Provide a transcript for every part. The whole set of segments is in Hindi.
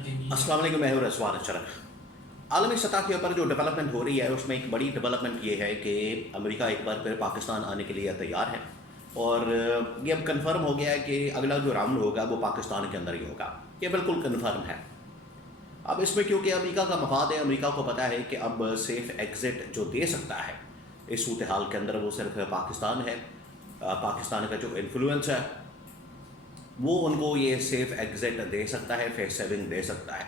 अस्सलाम वालेकुम, मैं हूं रज़वान अशरफ। आलमी सतह के ऊपर जो डेवलपमेंट हो रही है उसमें एक बड़ी डेवलपमेंट ये है कि अमेरिका एक बार फिर पाकिस्तान आने के लिए तैयार है और ये अब कंफर्म हो गया है कि अगला जो राउंड होगा वो पाकिस्तान के अंदर ही होगा। ये बिल्कुल कंफर्म है। अब इसमें क्योंकि अमेरिका का मफाद है, अमेरिका को पता है कि अब सेफ एग्ज़िट जो दे सकता है इस सूरत हाल के अंदर वो सिर्फ पाकिस्तान है। पाकिस्तान का जो इन्फ्लुएंस है वो उनको ये सेफ एग्ज़िट दे सकता है, फेस सेविंग दे सकता है।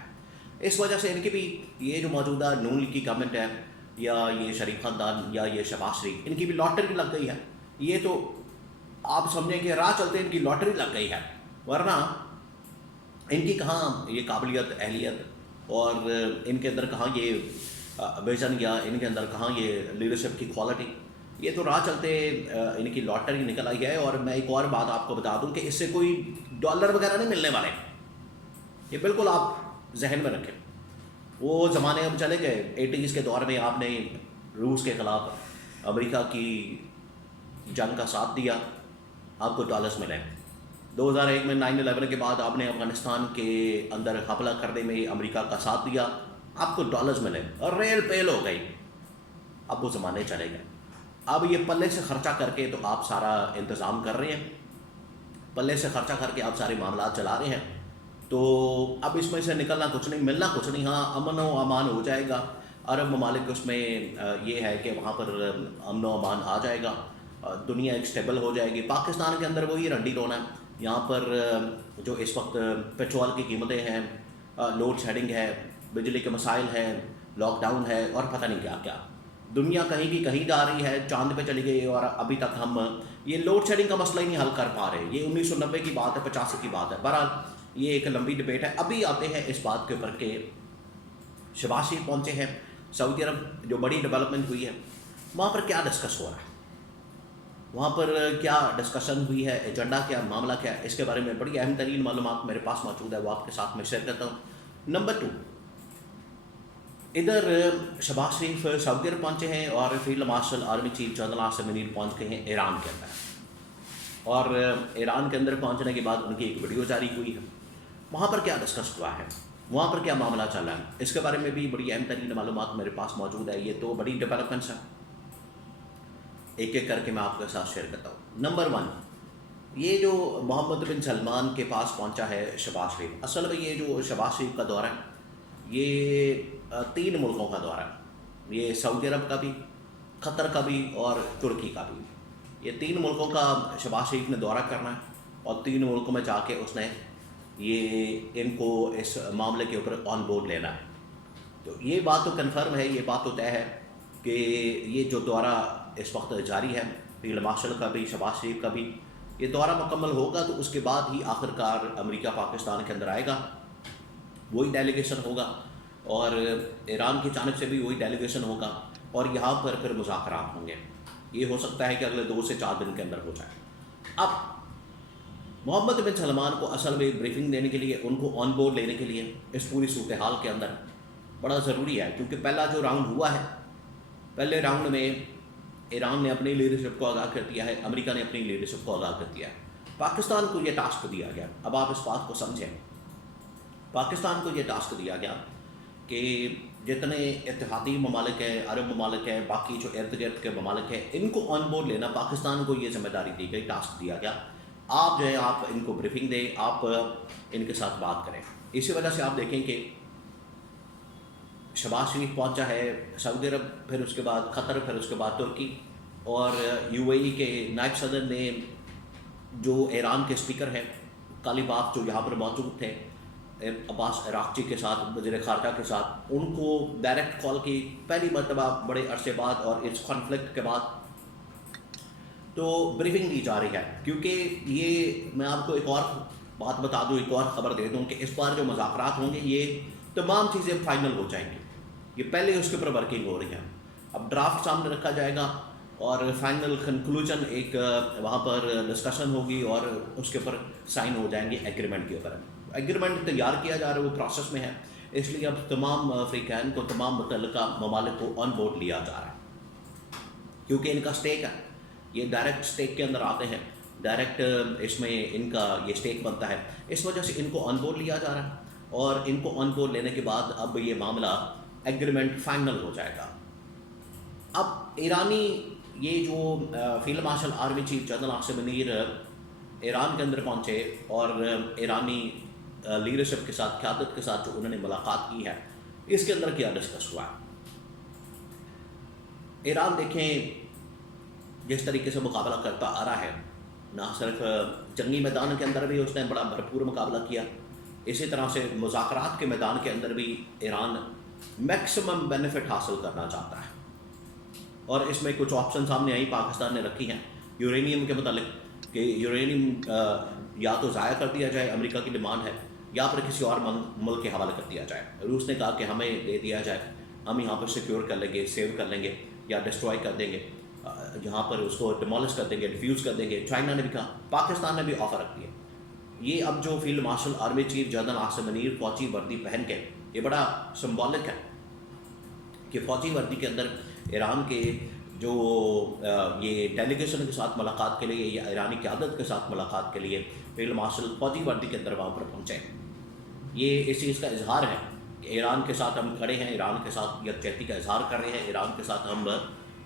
इस वजह से इनकी भी ये जो मौजूदा नून लीग की गवर्नमेंट है या ये शरीफ ख़ानदान या ये शहबाज शरीफ, इनकी भी लॉटरी लग गई है। ये तो आप समझें कि राह चलते इनकी लॉटरी लग गई है, वरना इनकी कहाँ ये काबिलियत, अहलियत और इनके अंदर कहाँ ये विज़न या इनके अंदर कहाँ ये लीडरशिप की क्वालिटी। ये तो राह चलते इनकी लॉटरी निकल आई है। और मैं एक और बात आपको बता दूं कि इससे कोई डॉलर वगैरह नहीं मिलने वाले, ये बिल्कुल आप जहन में रखें। वो ज़माने अब चले गए, 80s के दौर में आपने रूस के ख़िलाफ़ अमेरिका की जंग का साथ दिया, आपको डॉलर्स मिले। 2001 में 9/11 के बाद आपने अफ़गानिस्तान के अंदर हमला करने में अमेरिका का साथ दिया, आपको डॉलर्स मिले और रेल पेल हो गई। अब वो ज़माने चले गए। अब ये पल्ले से ख़र्चा करके तो आप सारा इंतज़ाम कर रहे हैं, पल्ले से ख़र्चा करके आप सारे मामला चला रहे हैं, तो अब इसमें से निकलना कुछ नहीं, मिलना कुछ नहीं। हाँ, अमन व अमान हो जाएगा। अरब ममालिक उसमें ये है कि वहाँ पर अमन व अमान आ जाएगा, दुनिया एक स्टेबल हो जाएगी। पाकिस्तान के अंदर वही रंडी रोना है। यहाँ पर जो इस वक्त पेट्रोल की कीमतें हैं, लोड शेडिंग है, बिजली के मसाइल हैं, लॉकडाउन है और पता नहीं क्या क्या। दुनिया कहीं की कहीं जा रही है, चांद पे चली गई और अभी तक हम ये लोड शेडिंग का मसला ही नहीं हल कर पा रहे। ये 1990 की बात है, 85 की बात है। बहरहाल ये एक लंबी डिबेट है। अभी आते हैं इस बात के ऊपर कि शहबाज शरीफ पहुँचे हैं सऊदी अरब, जो बड़ी डेवलपमेंट हुई है वहाँ पर क्या डिस्कस हो रहा है, वहाँ पर क्या डिस्कशन हुई है, एजेंडा क्या, मामला क्या है, इसके बारे में बड़ी अहम तरीन मालूमात मेरे पास मौजूद है, वो आपके साथ में शेयर करता हूँ। नंबर 2, इधर शहबाज शरीफ सऊदी अरब पहुँचे हैं और field marshal army chief general Asim Munir पहुँच गए हैं ईरान के अंदर। और ईरान के अंदर पहुँचने के बाद उनकी एक वीडियो जारी हुई है। वहाँ पर क्या डिस्कस हुआ है, वहाँ पर क्या मामला चल रहा है, इसके बारे में भी बड़ी अहम तरीन मालूमात मेरे पास मौजूद है। ये तो बड़ी डेवलपमेंट्स हैं, एक एक करके मैं आपके साथ शेयर करता हूँ। नंबर 1, ये जो मोहम्मद बिन सलमान के पास पहुँचा है शहबाज शरीफ, असल में ये जो शहबाज शरीफ का दौरा है ये 3 मुल्कों का दौरा है। ये सऊदी अरब का भी, क़तर का भी और तुर्की का भी। ये 3 मुल्कों का शहबाज शरीफ ने दौरा करना है और 3 मुल्कों में जाके उसने ये इनको इस मामले के ऊपर ऑन बोर्ड लेना है। तो ये बात तो कन्फर्म है, ये बात तो तय है कि ये जो दौरा इस वक्त जारी है फील्ड मार्शल का भी, शहबाज शरीफ का भी, ये दौरा मुकम्मल होगा तो उसके बाद ही आखिरकार अमेरिका पाकिस्तान के अंदर आएगा, वही डेलीगेशन होगा और ईरान की जानिब से भी वही डेलीगेशन होगा और यहाँ पर फिर मुज़ाकरात होंगे। ये हो सकता है कि अगले 2 से 4 दिन के अंदर हो जाए। अब मोहम्मद बिन सलमान को असल में ब्रीफिंग देने के लिए, उनको ऑन बोर्ड लेने के लिए इस पूरी सूरत हाल के अंदर बड़ा ज़रूरी है, क्योंकि पहला जो राउंड हुआ है, पहले राउंड में ईरान ने अपनी लीडरशिप को आगाह कर दिया है, अमेरिका ने अपनी लीडरशिप को आगाह कर दिया है, पाकिस्तान को ये टास्क दिया गया। अब आप इस बात को समझें, पाकिस्तान को ये टास्क दिया गया कि जितने इत्तेहादी ममालिक हैं, अरब ममालिक हैं, बाकी जो इर्द गिर्द के ममालिक हैं, इनको ऑन बोर्ड लेना, पाकिस्तान को ये जिम्मेदारी दी गई, टास्क दिया गया। आप जो है आप इनको ब्रीफिंग दें, आप इनके साथ बात करें। इसी वजह से आप देखें कि शहबाज शरीफ पहुंचा है सऊदी अरब, फिर उसके बाद क़तर, फिर उसके बाद तुर्की और यूएई के नायब सदर ने, जो ईरान के स्पीकर हैं कालीबाफ, जो यहाँ पर मौजूद थे अब्बास अराग़ची के साथ, वज़ीर ख़ारजा के साथ, उनको डायरेक्ट कॉल की पहली मरतबा बड़े अरसे बाद और इस कॉन्फ्लिक्ट के बाद तो ब्रीफिंग दी जा रही है। क्योंकि ये मैं आपको एक और बात बता दूं, एक और ख़बर दे दूं कि इस बार जो मुज़ाकरात होंगे ये तमाम चीज़ें फाइनल हो जाएंगी। ये पहले उसके ऊपर वर्किंग हो रही है, अब ड्राफ्ट सामने रखा जाएगा और फाइनल कंक्लूजन एक वहाँ पर डिस्कशन होगी और उसके ऊपर साइन हो जाएंगे एग्रीमेंट के ऊपर। एग्रीमेंट तैयार किया जा रहा है, वो प्रोसेस में है, इसलिए अब तमाम अफ्रीकैन को, तमाम मुतल्लिका ममालिक को ऑन बोर्ड लिया जा रहा है, क्योंकि इनका स्टेक है, ये डायरेक्ट स्टेक के अंदर आते हैं, डायरेक्ट इसमें इनका ये स्टेक बनता है, इस वजह से इनको ऑन बोर्ड लिया जा रहा है। और इनको ऑन बोर्ड लेने के बाद अब ये मामला एग्रीमेंट फाइनल हो जाएगा। अब ईरानी ये जो field marshal army chief general Asim Munir Iran के अंदर पहुँचे और ईरानी लीडरशिप के साथ, क़यादत के साथ जो उन्होंने मुलाकात की है, इसके अंदर क्या डिस्कस हुआ। ईरान देखें जिस तरीके से मुकाबला करता आ रहा है, ना सिर्फ जंगी मैदान के अंदर भी उसने बड़ा भरपूर मुकाबला किया, इसी तरह से मुज़ाकरात के मैदान के अंदर भी ईरान मैक्सिमम बेनिफिट हासिल करना चाहता है। और इसमें कुछ ऑप्शन सामने आई पाकिस्तान ने रखी हैं यूरेनियम के मतलब कि यूरेनियम या तो ज़ाया कर दिया जाए, अमेरिका की डिमांड है, या फिर किसी और मुल्क के हवाले कर दिया जाए। रूस ने कहा कि हमें दे दिया जाए, हम यहाँ पर सिक्योर कर लेंगे, सेव कर लेंगे या डिस्ट्रॉय कर देंगे, यहाँ पर उसको डिमोलिश कर देंगे, डिफ्यूज़ कर देंगे। चाइना ने भी कहा, पाकिस्तान ने भी ऑफ़र रख दिया। ये अब जो field marshal army chief general Asim Munir फ़ौजी वर्दी पहन के, ये बड़ा सिम्बॉलिक है कि फ़ौजी वर्दी के अंदर ईरान के जो ये डेलीगेशन के साथ मुलाकात के लिए या ईरानी क़यादत के साथ मुलाकात के लिए फील्ड मार्शल फ़ौजी वर्दी के अंदर वहाँ पर पहुँचे। ये इस चीज़ का इजहार है कि ईरान के साथ हम खड़े हैं, ईरान के साथ यकजहती का इजहार कर रहे हैं, ईरान के साथ हम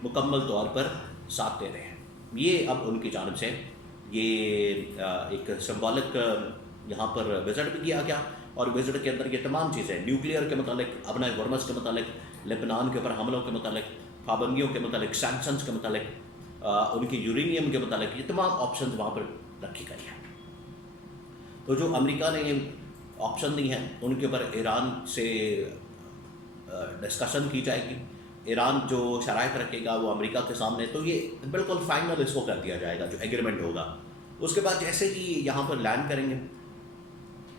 मुकम्मल तौर पर साथ दे रहे हैं। ये अब उनकी जानिब से ये एक सिम्बॉलिक यहाँ पर विज़िट भी किया गया और विज़िट के अंदर ये तमाम चीज़ें न्यूक्लियर के मतलब, अपना वर्मस के मतलब, लेबनान के ऊपर हमलों के मतलब, पाबंदियों के मतलब, सैंक्शंस के मतलब, उनकी यूरेनियम के मतलब, ये तमाम ऑप्शन वहाँ पर रखी गई है। तो जो अमेरिका ने ऑप्शन दी हैं उनके ऊपर ईरान से डिस्कशन की जाएगी। ईरान जो शराइत रखेगा वो अमेरिका के सामने, तो ये बिल्कुल फाइनल इसको कर दिया जाएगा जो एग्रीमेंट होगा। उसके बाद जैसे ही यहाँ पर लैंड करेंगे,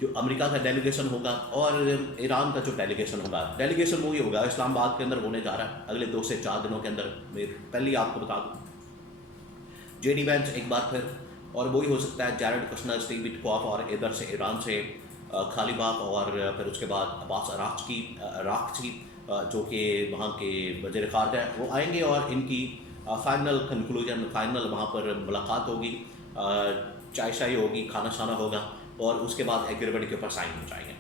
जो अमेरिका का डेलीगेशन होगा और ईरान का जो डेलीगेशन होगा, डेलीगेशन वही होगा इस्लामाबाद के अंदर होने जा रहा है अगले 2 से 4 दिनों के अंदर। मैं पहले आपको बता दूँ, JD वैंस एक बार फिर, और वही हो सकता है जैरेड कुशनर, स्टीव विटकॉफ, और इधर से ईरान से खालिबाफ, और फिर उसके बाद अब्बास अराक्ची जो कि वहाँ के वज़ीर ख़ारजा है, वो आएंगे और इनकी फ़ाइनल कंक्लूजन, फाइनल वहाँ पर मुलाकात होगी, चाय शाई होगी, खाना शाना होगा, और उसके बाद एग्रीमेंट के ऊपर साइन हो जाएंगे।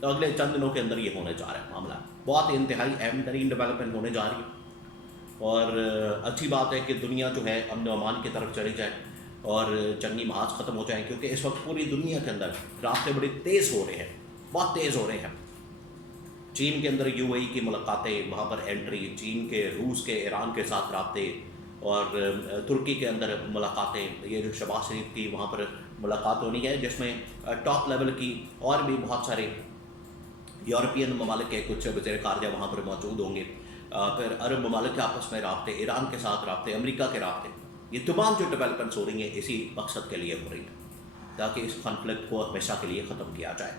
तो अगले चंद दिनों के अंदर ये होने जा रहा है मामला। बहुत इंतहाई अहम तरीन डेवलपमेंट होने जा रही है और अच्छी बात है कि दुनिया जो है अमन व अमान की तरफ चली जाए और जंगी महाज ख़त्म हो जाए, क्योंकि इस वक्त पूरी दुनिया के अंदर रास्ते बड़े तेज़ हो रहे हैं, बहुत तेज़ हो रहे हैं। चीन के अंदर UAE की मुलाकातें, वहाँ पर एंट्री, चीन के, रूस के, ईरान के साथ राब्ते, और तुर्की के अंदर मुलाकातें, ये जो शहबाज शरीफ की वहाँ पर मुलाकात होनी है, जिसमें टॉप लेवल की और भी बहुत सारे यूरोपियन ममालिक के कुछ वज़ीर ख़ारजा वहाँ पर मौजूद होंगे। फिर अरब ममालिक के आपस में राब्ते, ईरान के साथ राब्ते, अमेरिका के राब्ते, ये तमाम जो डेवलपमेंट्स हो रही हैं इसी मकसद के लिए हो रही है ताकि इस कॉन्फ्लिक्ट को हमेशा के लिए ख़त्म किया जाए।